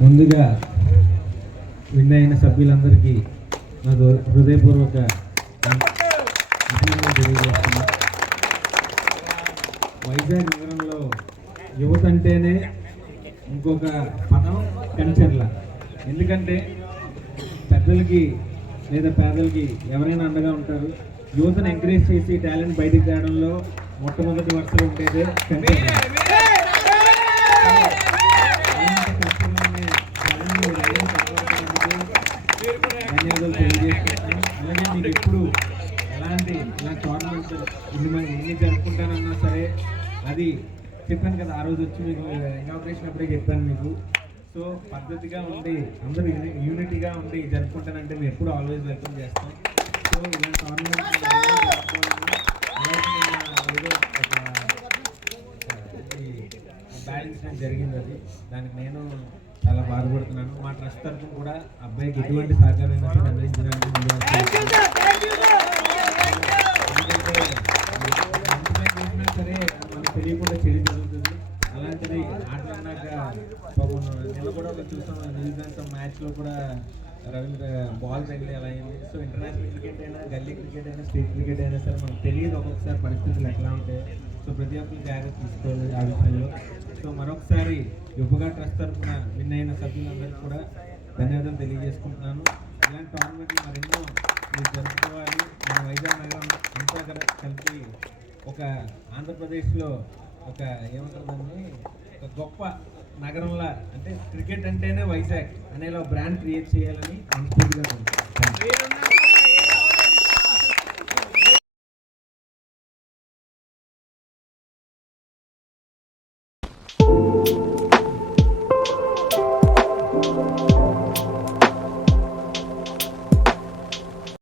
ముందుగా విన్ అయిన సభ్యులందరికీ నా హృదయపూర్వక తెలియజేస్తున్నా వైజాగ్ నగరంలో యువత అంటేనే ఇంకొక పదం కంచర్ల ఎందుకంటే పెద్దలకి లేదా పేదలకి ఎవరైనా అండగా ఉంటారు. యువతను ఎంకరేజ్ చేసి టాలెంట్ బయటికి తేడంలో మొట్టమొదటి వరుసలు ఉండేదే మీకు ఎప్పుడు ఎలాంటి ఇలా టోర్నమెంట్ ఇన్ని మంది ఎన్ని జరుపుకుంటానన్నా సరే అది చెప్పాను కదా ఆ రోజు వచ్చి మీకు ఇనాగ్రేషన్ అప్పుడే చెప్పాను మీకు. సో పద్ధతిగా ఉండి అందరూ యూని- యూనిటీగా ఉండి జరుపుకుంటానంటే మేము ఎప్పుడు ఆల్వేస్ వెల్కమ్ చేస్తాం. సో ఇలాంటి టోర్నమెంట్ జరిగింది అది దానికి నేను చాలా బాధపడుతున్నాను. మా ట్రస్ట్ తరఫున కూడా అబ్బాయికి ఎటువంటి సహకారమైనా సరే అందించడానికి సరే మనకు తెలియకుండా చెడు జరుగుతుంది. అలాంటిది ఆటలు అన్నాక నిన్న కూడా చూసాం. న్యూజిలాండ్తో మ్యాచ్లో కూడా రవీంద్ర బాల్ తగిలి అలా అయింది. సో ఇంటర్నేషనల్ క్రికెట్ అయినా గల్లీ క్రికెట్ అయినా స్టేట్ క్రికెట్ అయినా సరే మనకు తెలియదు ఒక్కొక్కసారి పరిస్థితులు ఎట్లా ఉంటాయి. సో ప్రతి ఒక్కరు జాగ్రత్త తీసుకోవాలి ఆ విషయంలో. సో మరొకసారి యువగా ట్రస్ట్ తరఫున విన్ అయిన సభ్యులందరికీ కూడా ధన్యవాదాలు తెలియజేసుకుంటున్నాను. ఇలాంటి టోర్నమెంట్లు మరెన్నో మీరు జరుపుకోవాలి. మన వైజాగ్ నగరం అంతా కలిపి ఒక ఆంధ్రప్రదేశ్లో ఒక ఏమంటుందండి ఒక గొప్ప నగరంలా అంటే క్రికెట్ అంటేనే వైజాగ్ అనేలా బ్రాండ్ క్రియేట్ చేయాలని మనస్ఫూర్తిగా